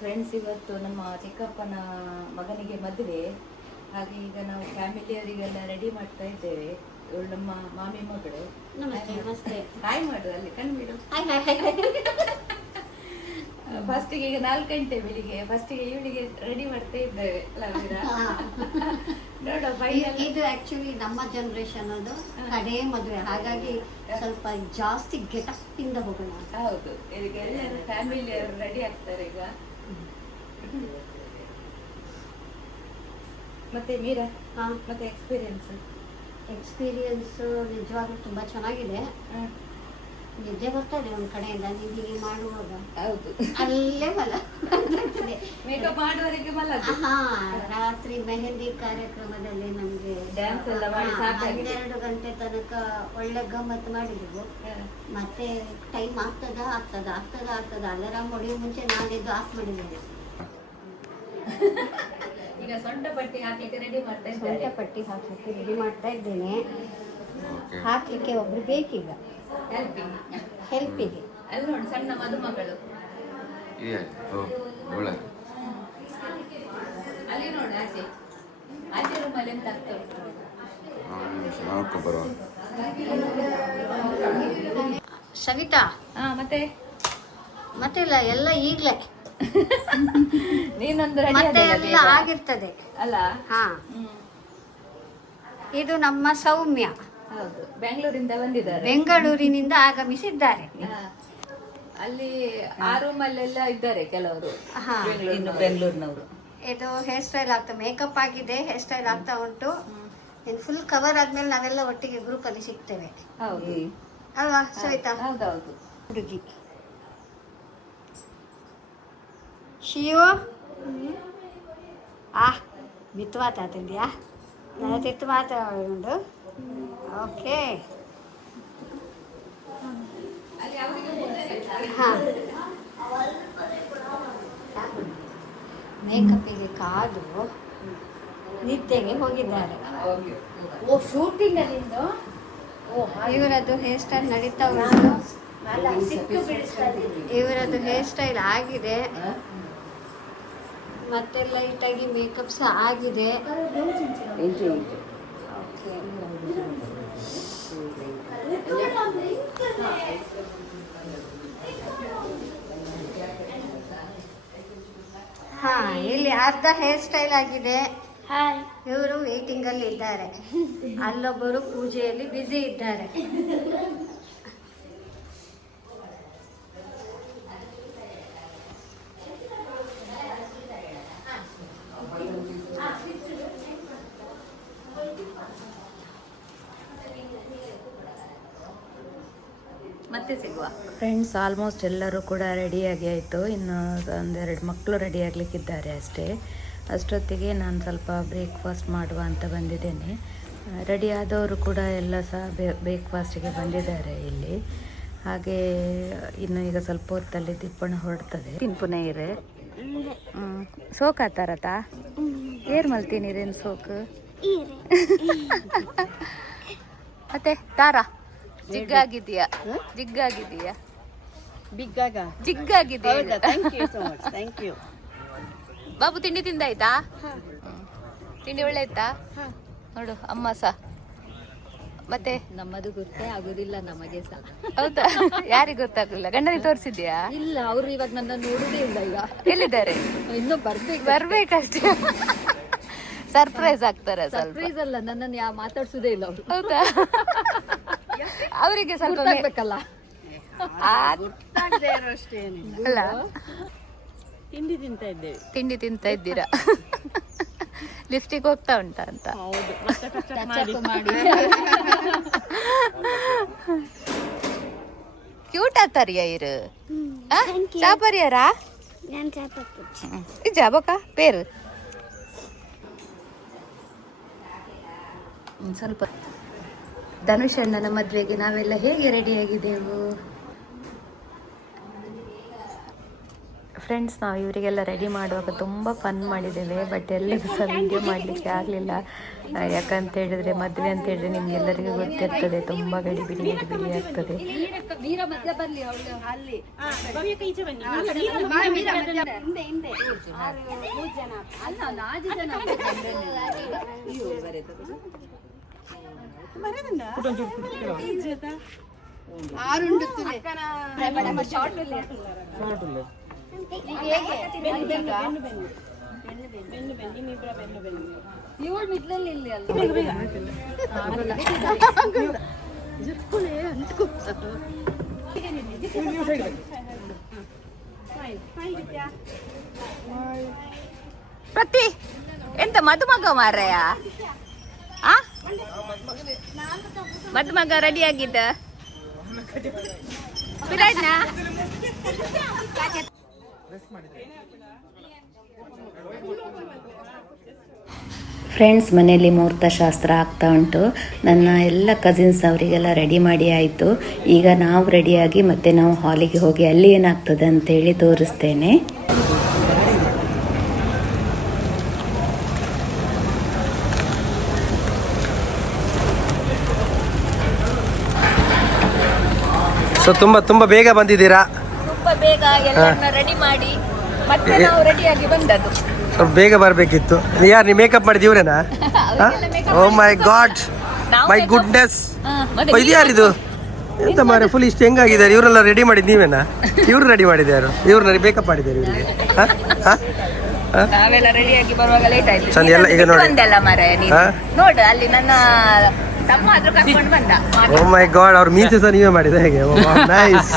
Friends, ಇವತ್ತು ನಮ್ಮ ಚಿಕ್ಕಪ್ಪನ ಮಗನಿಗೆ ಮದುವೆ. ಹಾಗೆ ಈಗ ನಾವು ಫ್ಯಾಮಿಲಿಯವರಿಗೆಲ್ಲ ರೆಡಿ ಮಾಡ್ತಾ ಇದ್ದೇವೆ. ಇವಳು ನಮ್ಮ ಮಾಮಿ ಮಗಳು. ನಮಸ್ತೆ. ಹಾಯ್ ಮಾಡು, ಅಲ್ಲಿ ಕಣ್ಬಿಡು. ಫಸ್ಟಿಗೆ ಈಗ 4 ಗಂಟೆ ಬೆಳಿಗ್ಗೆ ಫಸ್ಟಿಗೆ ಇವಳಿಗೆ ರೆಡಿ ಮಾಡ್ತಾ ಇದ್ದೇವೆ. ನೋಡುವ ಫೈನಲ್. ಇದು ಆಕ್ಚುಲಿ ನಮ್ಮ ಜನರೇಷನ್ ಅದು ಕಡೆ ಮದುವೆ, ಹಾಗಾಗಿ ಸ್ವಲ್ಪ ಜಾಸ್ತಿ ಗೆಟಪ್ ಇಂದ ಹೋಗೋಣ. ಹೌದು, ಈಗ ಎಲ್ಲರೂ ಫ್ಯಾಮಿಲಿ ಅವರು ರೆಡಿ ಆಗ್ತಾರೆ ಈಗ. ಮತ್ತೆ ಮೀರಾ, ಮತ್ತೆ ಎಕ್ಸ್ಪೀರಿಯನ್ಸ್ ನಿಜವಾಗ್ಲೂ ತುಂಬಾ ಚೆನ್ನಾಗಿದೆ. ನಿದ್ದೆ ಬರ್ತದೆ ಒಂದ್ ಕಡೆಯಿಂದ ನೀವು ಹೀಗೆ ಮಾಡುವಾಗ. ಹೌದು, ಅಲ್ಲೇ ಮಲ ಮೇಕಪ್ ಮಾಡುವವರೆಗೆ ಮಲಗು. ರಾತ್ರಿ ಮೆಹಂದಿ ಕಾರ್ಯಕ್ರಮದಲ್ಲಿ ನಮ್ಗೆ ಡ್ಯಾನ್ಸ್ ಎಲ್ಲ ಮಾಡಿ ಸಾಕಾಗಿದೆ. 12 ಗಂಟೆ ತನಕ ಒಳ್ಳೆ ಗಮ್ಮತ್ತು ಮಾಡಿದ್ವು. ಮತ್ತೆ ಟೈಮ್ ಆಗ್ತದ ಅಲಾರಾಮ್ ಹೊಡೆಯೋ ಮುಂಚೆ ನಾನಿದ್ದು ಆಫ್ ಮಾಡಿದ್ದೇನೆ. ಈಗ ಸೊಂಟ ಪಟ್ಟಿ ಹಾಕ್ಲಿಕ್ಕೆ ರೆಡಿ ಮಾಡ್ತಾ ಇದ್ದಾರೆ. ಸೊಂಟ ಪಟ್ಟಿ ಹಾಕ್ಲಿಕ್ಕೆ ರೆಡಿ ಮಾಡ್ತಾ ಇದ್ದೇನೆ. ಹಾಕ್ಲಿಕ್ಕೆ ಒಬ್ರು ಬೇಕೀಗ ಹೆಲ್ಪಿಗೆ. ಅಲ್ಲಿ ನೋಡಿ ಸಣ್ಣ ಮದುಮಗಳು ಅಲ್ಲಿ ನೋಡಿ, ಆಚೆ ರೂಮಲ್ಲಿ ಎಂತ ಆಗ್ತಾ ಉಂಟು. ಸವಿತಾ, ಮತ್ತೆ ಇಲ್ಲ ಎಲ್ಲ ಈಗ್ಲೇ ನೀನೊಂದು ಮತ್ತೆ ಎಲ್ಲ ಆಗಿರ್ತದೆ ಅಲ್ಲ. ಹಾ, ಇದು ನಮ್ಮ ಸೌಮ್ಯ. ಹೌದು, ಬೆಂಗಳೂರಿಂದ ಬಂದಿದ್ದಾರೆ. ಬೆಂಗಳೂರಿನಿಂದ ಆಗಮಿಸಿದ್ದಾರೆ. ಅಲ್ಲಿ ಆ ರೂಮಲ್ಲೆಲ್ಲ ಇದ್ದಾರೆ ಕೆಲವರು. ಇನ್ನು ಬೆಂಗಳೂರಿನವರು. ಇದು ಹೇರ್ ಸ್ಟೈಲ್ ಆಗ್ತಾ, ಮೇಕಪ್ ಆಗಿದೆ, ಹೇರ್ ಸ್ಟೈಲ್ ಆಗ್ತಾ ಉಂಟು. ಇನ್ನು ಫುಲ್ ಕವರ್ ಆದ್ಮೇಲೆ ನಾವೆಲ್ಲ ಒಟ್ಟಿಗೆ ಗ್ರೂಪ್ ಅಲ್ಲಿ ಸಿಗ್ತೇವೆ. ಹೌದು ಅಲ್ವಾ ಸವಿತಾ? ಹೌದೌದು. ಹುಡುಗಿ ಶಿವ ಮಿತ್ತು ಮಾತಾಡ್ತಿದ್ಯಾ? ನನ್ನ ತಿತ್ತು ಮಾತಾಡೋದು. ಓಕೆ, ಹಾಂ, ಮೇಕಪ್ಪಿಗೆ ಕಾದು ನಿದ್ದೆಗೆ ಹೋಗಿದ್ದಾರೆ. ಶೂಟಿಂಗ್ ಅಲ್ಲಿ ಇವರದ್ದು ಹೇರ್ ಸ್ಟೈಲ್ ನಡೀತಾ ಉಂಟು. ಇವರದ್ದು ಹೇರ್ ಸ್ಟೈಲ್ ಆಗಿದೆ, ಮತ್ತೆ ಲೈಟಾಗಿ ಮೇಕಪ್ ಸಹ ಆಗಿದೆ. ಹಾ, ಇಲ್ಲಿ ಅರ್ಧ ಹೇರ್ ಸ್ಟೈಲ್ ಆಗಿದೆ. ಇವರು ವೇಟಿಂಗ್ ಅಲ್ಲಿ ಇದ್ದಾರೆ. ಅಲ್ಲೊಬ್ಬರು ಪೂಜೆಯಲ್ಲಿ ಬ್ಯುಸಿ ಇದ್ದಾರೆ. ಮತ್ತೆ ಸಿಗುವ ಫ್ರೆಂಡ್ಸ್. ಆಲ್ಮೋಸ್ಟ್ ಎಲ್ಲರೂ ಕೂಡ ರೆಡಿಯಾಗಿ ಆಯಿತು. ಇನ್ನು ಒಂದೆರಡು ಮಕ್ಕಳು ರೆಡಿ ಆಗಲಿಕ್ಕಿದ್ದಾರೆ ಅಷ್ಟೇ. ಅಷ್ಟೊತ್ತಿಗೆ ನಾನು ಸ್ವಲ್ಪ ಬ್ರೇಕ್ಫಾಸ್ಟ್ ಮಾಡುವ ಅಂತ ಬಂದಿದ್ದೇನೆ. ರೆಡಿ ಆದವರು ಕೂಡ ಎಲ್ಲ ಸಹ ಬ್ರೇಕ್ಫಾಸ್ಟಿಗೆ ಬಂದಿದ್ದಾರೆ ಇಲ್ಲಿ. ಹಾಗೆ ಇನ್ನು ಈಗ ಸ್ವಲ್ಪ ಹೊತ್ತಲ್ಲಿ ತಿಪ್ಪಣ ಹೊರಡ್ತದೆ. ತಿನ್ಪುನೇ ಇರೆ ಸೋಕ್ ಆತಾರತ ಏರ್ ಮಲ್ತೀನಿರೇನು ಸೋಕು ಮತ್ತೆ ತಾರಾ ಜಿಗ್ಗಾಗಿದೆಯಾ? ಜಿಗ್ಗಾಗಿದೆಯಾ? ಜಿಗ್ಗಾಗಿದೆಯಾ? ಬಾಬು ತಿಂಡಿ ತಿಂದಾಯ್ತಾ? ತಿಂಡಿ ಒಳ್ಳೆ ಆಯ್ತಾ? ನೋಡು ಅಮ್ಮ ಸಹ. ಮತ್ತೆ ನಮ್ಮದು ಗೊತ್ತೇ ಆಗುದಿಲ್ಲ ನಮಗೆ ಸಹ. ಹೌದಾ? ಯಾರಿಗೆ ಗೊತ್ತಾಗಲಿಲ್ಲ? ಗಂಡನಿಗೆ ತೋರಿಸಿದ್ಯಾ? ಇಲ್ಲ, ಅವರು ಇವಾಗ ನನ್ನ ನೋಡುದೇ ಇಲ್ಲ. ಈಗ ಎಲ್ಲಿದ್ದಾರೆ? ಇನ್ನೂ ಬರ್ಬೇಕಷ್ಟೇ. ಸರ್ಪ್ರೈಸ್ ಆಗ್ತಾರೆ. ಸರ್ಪ್ರೈಸ್ ಅಲ್ಲ, ನನ್ನನ್ನು ಮಾತಾಡ್ಸುದೇ ಇಲ್ಲ ಅವರು. ಹೌದಾ? ಅವರಿಗೆ ಸ್ವಲ್ಪ ಬೇಕಲ್ಲ. ಅಲ್ಲ, ತಿಂಡಿ ತಿಂತಾ ಇದ್ದೇವೆ. ತಿಂಡಿ ತಿಂತಾ ಇದ್ದೀರಾ? ಲಿಫ್ಟಿಗೆ ಹೋಗ್ತಾ ಉಂಟಾ ಅಂತ? ಕ್ಯೂಟ್ ಆತಾರಿಯ ಇರು ಚಾಪರಿಯರಾ ಜಾಬಕ ಪೇರು ಸ್ವಲ್ಪ. ಧನುಷ್ ಅಣ್ಣನ ಮದುವೆಗೆ ನಾವೆಲ್ಲ ಹೇಗೆ ರೆಡಿಯಾಗಿದ್ದೆವು? ಫ್ರೆಂಡ್ಸ್, ನಾವು ಇವರಿಗೆಲ್ಲ ರೆಡಿ ಮಾಡುವಾಗ ತುಂಬ ಫನ್ ಮಾಡಿದ್ದೇವೆ. ಬಟ್ ಎಲ್ಲರೂ ಸಹ ವೀಡಿಯೋ ಮಾಡಲಿಕ್ಕೆ ಆಗಲಿಲ್ಲ. ಯಾಕಂತ ಹೇಳಿದ್ರೆ ಮದುವೆ ಅಂತ ಹೇಳಿದ್ರೆ ನಿಮ್ಗೆಲ್ಲರಿಗೂ ಗೊತ್ತಿರ್ತದೆ, ತುಂಬ ಗಡಿಬಿಡಿ ಆಗ್ತದೆ. ಪ್ರತಿ ಎಂತ ಮದುಮಗ ಮಾರಯ್ಯ? ಮದುಮಗ ರೆಡಿ ಆಗಿದ್ದ ಫ್ರೆಂಡ್ಸ್, ಮನೆಯಲ್ಲಿ ಮುಹೂರ್ತ ಶಾಸ್ತ್ರ ಆಗ್ತಾ ಉಂಟು. ನನ್ನ ಎಲ್ಲ ಕಸಿನ್ಸ್ ಅವರಿಗೆಲ್ಲ ರೆಡಿ ಮಾಡಿ ಆಯಿತು. ಈಗ ನಾವು ರೆಡಿಯಾಗಿ ಮತ್ತೆ ನಾವು ಹಾಲಿಗೆ ಹೋಗಿ ಅಲ್ಲಿ ಏನಾಗ್ತದೆ ಅಂತೇಳಿ ತೋರಿಸ್ತೇನೆ. ಸೊ ತುಂಬ ಬೇಗ ಬಂದಿದ್ದೀರಾ. ತುಂಬ ಬೇಗ ಎಲ್ಲರನ್ನ ರೆಡಿ ಮಾಡಿ ಮತ್ತೆ ನಾವು ರೆಡಿಯಾಗಿ ಬಂದದ್ದು. ಸ್ವಲ್ಪ ಬೇಗ ಬರಬೇಕಿತ್ತು. ಯಾರು ನೀವು ಮೇಕಪ್ ಮಾಡಿದ ಇವರೇನಾ? ಓ ಮೈ ಗಾಡ್, ಮೈ ಗುಡ್ನೆಸ್. ಇದು ಯಾರಿದು? ಎಂತ ಮಾರೆ, ಫುಲ್ ಇಷ್ಟು ಹೆಂಗಾಗಿದ್ದಾರೆ? ಇವರೆಲ್ಲ ರೆಡಿ ಮಾಡಿದ್ ನೀವೇನಾ? ಇವ್ರು ರೆಡಿ ಮಾಡಿದ್ಯಾರು? ಇವ್ರನ್ನ ಮೇಕಪ್ ಮಾಡಿದ್ದಾರೆ ಇವರಿಗೆ? ನಾವೆಲ್ಲ ರೆಡಿಯಾಗಿ ಬರುವಾಗ ಲೇಟ್ ಆಯ್ತು. ಚಂದ ಎಲ್ಲ ಈಗ ನೋಡಿ ನೋಡು, ಅಲ್ಲಿ ನನ್ನ ತಮ್ಮ ಆದ್ರೂ ಕರ್ಕೊಂಡು ಬಂದ. ಓ ಮೈ ಗಾಡ್, ಅವ್ರ ಮೀಸೆ ಸಹ ನೀವೇ ಮಾಡಿದ ಹೇಗೆ? ನೈಸ್.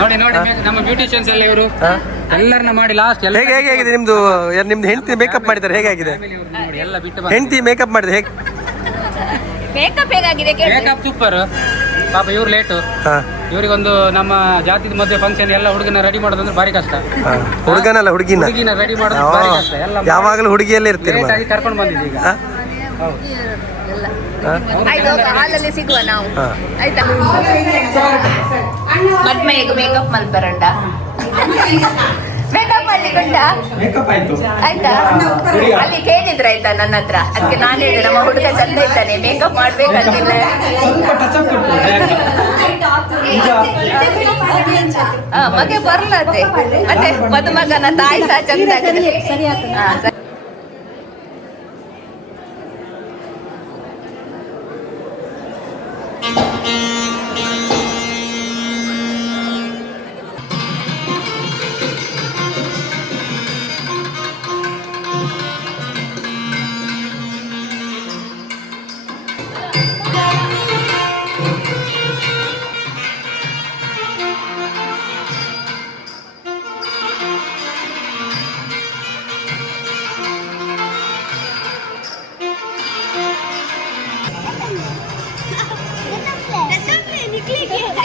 ನೋಡಿ ನಮ್ಮ ಬ್ಯೂಟಿಷಿಯನ್ಸ್ ಎಲ್ಲ ಇವರು ಎಲ್ಲರನ್ನ ಮಾಡಿ ಲಾಸ್ಟ್ ಹೇಗೆ ಹೇಗಿದೆ ನಿಮ್ದು? ನಿಮ್ದು ಹೆಂಡತಿ ಮೇಕಪ್ ಮಾಡಿದ್ದಾರೆ, ಹೇಗಾಗಿದೆ? ಎಲ್ಲ ಬಿಟ್ಟು ಹೆಂಡತಿ ಮೇಕಪ್ ಮಾಡಿದ್ರೆ ಹೇಗೆ? ಮೇಕಪ್ ಹೇಗಾಗಿದೆ? Makeup super. ಪಾಪ ಇವ್ರು ಲೇಟು. ಇವರಿಗೊಂದು ನಮ್ಮ ಜಾತಿದ ಮದುವೆ ಫಂಕ್ಷನ್ ಎಲ್ಲ ಹುಡುಗನ ರೆಡಿ ಮಾಡೋದಂದ್ರೆ ಭಾರಿ ಕಷ್ಟ. ಹುಡುಗನಲ್ಲ ಹುಡುಗಿನ ರೆಡಿ ಮಾಡೋದು ಭಾರಿ ಕಷ್ಟ. ಎಲ್ಲ ಯಾವಾಗಲೂ ಹುಡುಗಿಯಲ್ಲೇ ಇರ್ತೀರಿ. ಲೇಟ್ ಆಗಿ ಕರ್ಕೊಂಡು ಬಂದಿದ್ದೀವಿ ಈಗ. ಹಾಲಲ್ಲಿ ಸಿಗುವ ನಾವು. ಆಯ್ತಾ? ಮದ್ಮೆಗೆ ಮೇಕಪ್ ಮಲ್ಪರಂಡ ಮೇಕಪ್ ಮಾಡ್ಲಿಕ್ಕುಂಟ? ಆಯ್ತಾ? ಅಲ್ಲಿ ಕೇಳಿದ್ರ ಆಯ್ತಾ ನನ್ನ ಹತ್ರ. ಅದಕ್ಕೆ ನಾನು ಹೇಳಿದೆ ನಮ್ಮ ಹುಡುಗ ಚಂದ ಇದ್ದಾನೆ, ಮೇಕಪ್ ಮಾಡ್ಬೇಕಂತಿಲ್ಲ. ಮಗೆ ಬರ್ಲತ್ತೆ. ಮತ್ತೆ ಮದುಮಗನ ತಾಯಿ ಸಹ ಚಂದ ಆಗಿದೆ.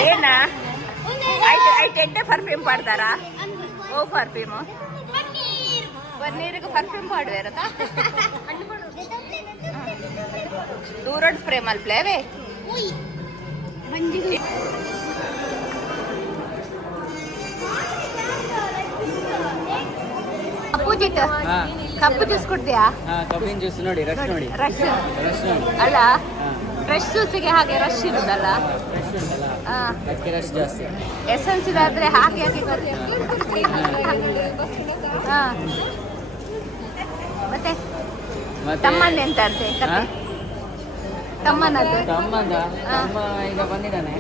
ಏನ ಆಯ್ತು ಎಡ್ಡೆ ಪರ್ಫ್ಯೂಮ್ ಪಾಡ್ತಾರಾ? ಓ ಪರ್ಫ್ಯೂಮು ಪನ್ನೀರಿಗೆ ಪರ್ಫ್ಯೂಮ್ ಪಾಡುವೇರ ದೂರಡ್ ಸ್ಪ್ರೇ ಮಲ್ಪ್ಲೇವೇ ಪೂಜಿತ ಕಪ್ಪು ಜ್ಯೂಸ್ ಕೊಡ್ತೀಯಾ? ಕಬ್ಬಿನ ಜ್ಯೂಸ್ ನೋಡಿ, ರಶ್ ನೋಡಿ. ರಶ್ ಅಲ್ಲ, ಫ್ರೆಶ್ ಜ್ಯೂಸಿಗೆ ಹಾಗೆ ರಶ್ ಇರುದಲ್ಲ? ರಶ್ ಜಾಸ್ತಿ. ಎಸೆನ್ಸ್ ಇದಾದ್ರೆ ಹಾಗೆ ಮತ್ತೆ ತಮ್ಮಂದ ಎಂತ ಅಂತೆ? ತಮ್ಮನದ್ದು ತಮ್ಮ ಈಗ ಬಂದಿದ್ದಾನೆ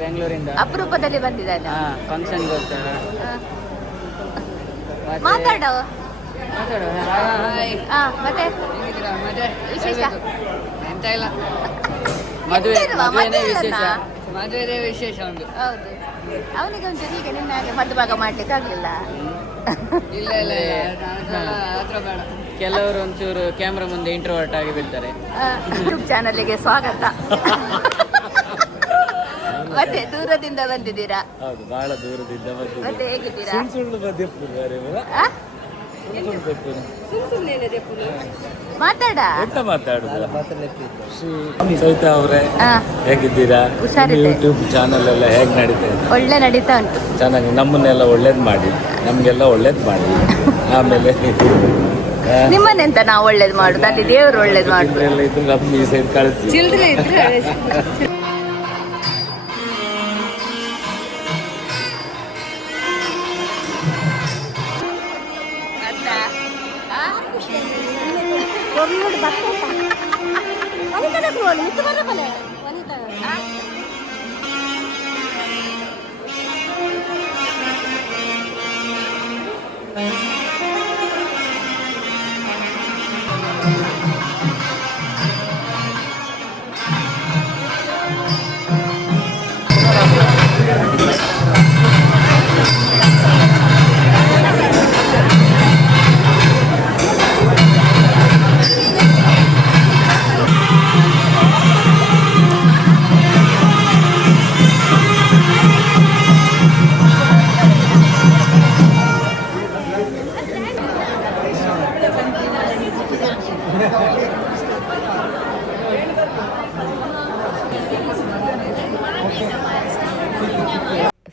ಬೆಂಗಳೂರಿಂದ. ಅಪರೂಪದಲ್ಲಿ ಬಂದಿದ್ದಾನೆ ಫಂಕ್ಷನ್ಗೋಸ್ಕರ. ಮಾತಾಡೋ. ಮತ್ತೆ ವಿಶೇಷ ಎಂತ ಇಲ್ಲ, ಮದುವೆನೇ ವಿಶೇಷ. ಮದುವೆ ವಿಶೇಷ ಉಂಟು. ಹೌದು, ಅವನಿಗೆ ಒಂಚೂರು ಹೀಗೆ ನಿನ್ನ ಹಾಗೆ ಮದುವಾಗ ಮಾಡ್ಲಿಕ್ಕೆ ಆಗ್ಲಿಲ್ಲ. ಇಲ್ಲ ಇಲ್ಲ ಹತ್ರ ಬೇಡ. ಕೆಲವರು ಒಂಚೂರು ಕ್ಯಾಮ್ರಾ ಮುಂದೆ ಇಂಟ್ರೋವರ್ಟ್ ಆಗಿ ಬಿಡ್ತಾರೆ. ಯೂಟ್ಯೂಬ್ ಚಾನಲ್ಗೆ ಸ್ವಾಗತ. ಮತ್ತೆ ದೂರದಿಂದ ಬಂದಿದ್ದೀರಾ? ಹೌದು, ಬಹಳ ದೂರದಿಂದ ಮತ್ತೆ ಹೇಗಿದ್ದೀರಾ? ಮಾತಾಡ ಎಂತ ಮಾತಾಡುದು ಸವಿತಾ ಅವರೇ ಹೇಗಿದ್ದೀರಾ? ಹುಷಾರಿದ್ದೆ. ಯೂಟ್ಯೂಬ್ ಚಾನಲ್ ಎಲ್ಲ ಹೇಗೆ ನಡೀತಾ ಇದೆ? ಒಳ್ಳೆ ನಡೀತಾ ಉಂಟು. ಚೆನ್ನಾಗಿ ನಮ್ಮನ್ನೆಲ್ಲ ಒಳ್ಳೇದು ಮಾಡಿ, ನಮಗೆಲ್ಲ ಒಳ್ಳೇದು ಮಾಡಿ. ಆಮೇಲೆ ನಿಮ್ಮನ್ನೆಂತ ನಾವು ಒಳ್ಳೇದು ಮಾಡುದು, ಅಲ್ಲಿ ದೇವರು ಒಳ್ಳೇದು ಮಾಡುದು. ಎಲ್ಲ ಇದ್ರೆ ನಮ್ಮ ಈ ಸೈಡ್ ಕಳಿಸಿ. ಚಿಲ್ಡ್ರೆ ಇದ್ರೆ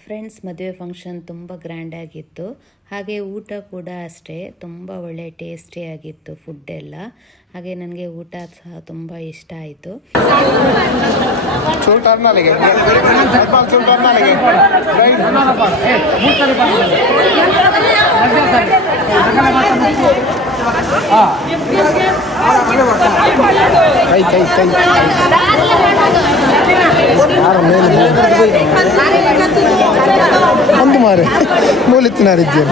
ಫ್ರೆಂಡ್ಸ್, ಮದುವೆ ಫಂಕ್ಷನ್ ತುಂಬ ಗ್ರ್ಯಾಂಡಾಗಿತ್ತು. ಹಾಗೆ ಊಟ ಕೂಡ ಅಷ್ಟೇ ತುಂಬ ಒಳ್ಳೆ ಟೇಸ್ಟಿಯಾಗಿತ್ತು ಫುಡ್ ಎಲ್ಲ. ಹಾಗೆ ನನಗೆ ಊಟ ಸಹ ತುಂಬ ಇಷ್ಟ ಆಯಿತು. ಒಂದು ಮಾರೆ ಮೂಲಿತ್ತಿನಾರಿದ್ದೀರ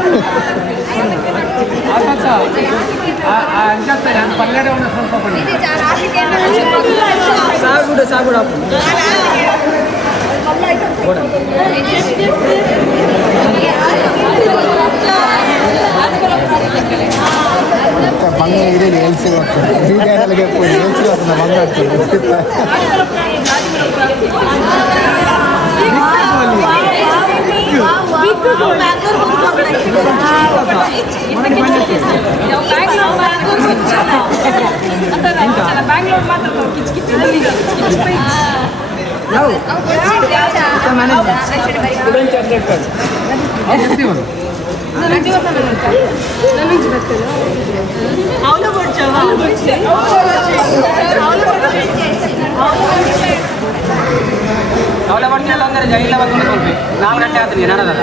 ಬಂಗ ಇಡೀಲಿ ಎಲ್ಸಿ ಹೋಗ್ತದೆ ಹೀಗೆ ಎಲ್ಸಿ ಹೋಗ್ತದೆ ಬಂಗ ಆಗ್ತದೆ. ಅವಳ ಬಟ್ಟೆಲ್ಲ ಅಂದರೆ ಜೈಲ ಬಂದು ಸ್ವಲ್ಪ 4 ಗಂಟೆ ಆಗ್ತದೆ ನಡೆದಲ್ಲ.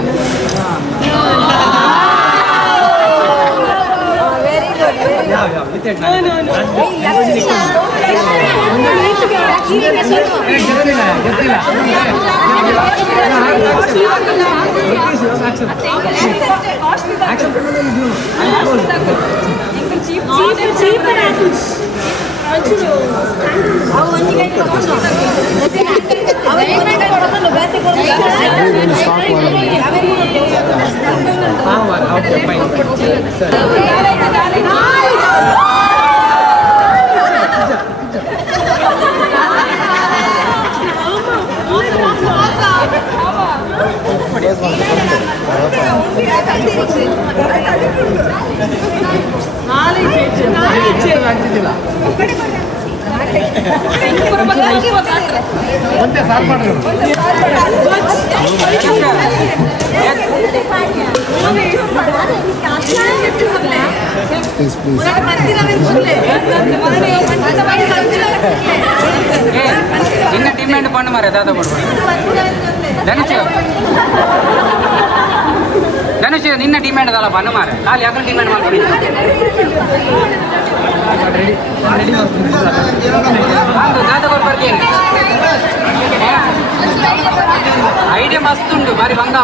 ನಿನ್ನ ಡಿಮ್ಯಾಂಡ್ ಪಣ್ಣು ಮಾರೆ ದಾದ ಧನುಷ್ ನಿನ್ನ ಡಿಮ್ಯಾಂಡ್ ಅದಲ್ಲ ಪಣ್ಣು ಮಾರೆ ಖಾಲಿ ಅದನ್ನ ಡಿಮ್ಯಾಂಡ್ ಮಾಡ್ಕೊಂಡು ದಾದ ಬರ್ತೀನಿ. ಐಡಿಯಾ ಮಸ್ತ್ ಉಂಟು ಬಾರಿ ಬಂಗ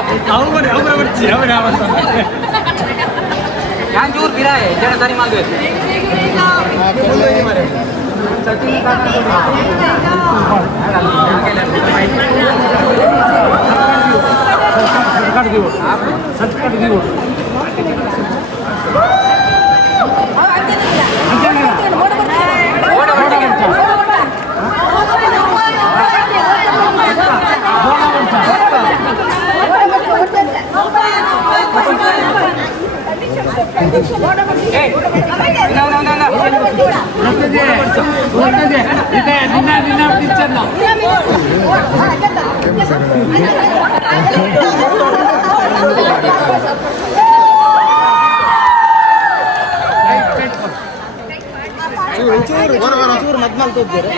ಯಾನ್ ಚೂರು ಬಿರಾಯ್ ಜನ ಸರಿ ಮಾಡ್ಬೇಕು. What ಚೂರು ಮದ್ಮಲ್ ತೋದ್ತಾರೆ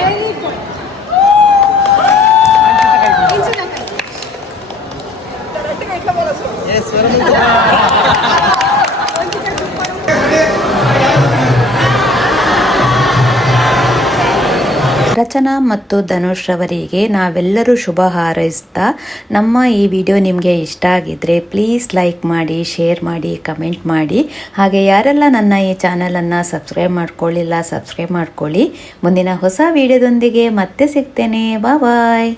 ರಚನಾ ಮತ್ತು ಧನುಷ್ ರವರಿಗೆ ನಾವೆಲ್ಲರೂ ಶುಭ ಹಾರೈಸ್ತಾ ನಮ್ಮ ಈ ವಿಡಿಯೋ ನಿಮಗೆ ಇಷ್ಟ ಆಗಿದ್ರೆ ಪ್ಲೀಸ್ ಲೈಕ್ ಮಾಡಿ, ಶೇರ್ ಮಾಡಿ, ಕಮೆಂಟ್ ಮಾಡಿ. ಹಾಗೆ ಯಾರೆಲ್ಲ ನನ್ನ ಈ ಚಾನಲನ್ನು ಸಬ್ಸ್ಕ್ರೈಬ್ ಮಾಡ್ಕೊಳ್ಳಿಲ್ಲ ಸಬ್ಸ್ಕ್ರೈಬ್ ಮಾಡ್ಕೊಳ್ಳಿ. ಮುಂದಿನ ಹೊಸ ವಿಡಿಯೋದೊಂದಿಗೆ ಮತ್ತೆ ಸಿಗ್ತೇನೆ. ಬಾಯ್.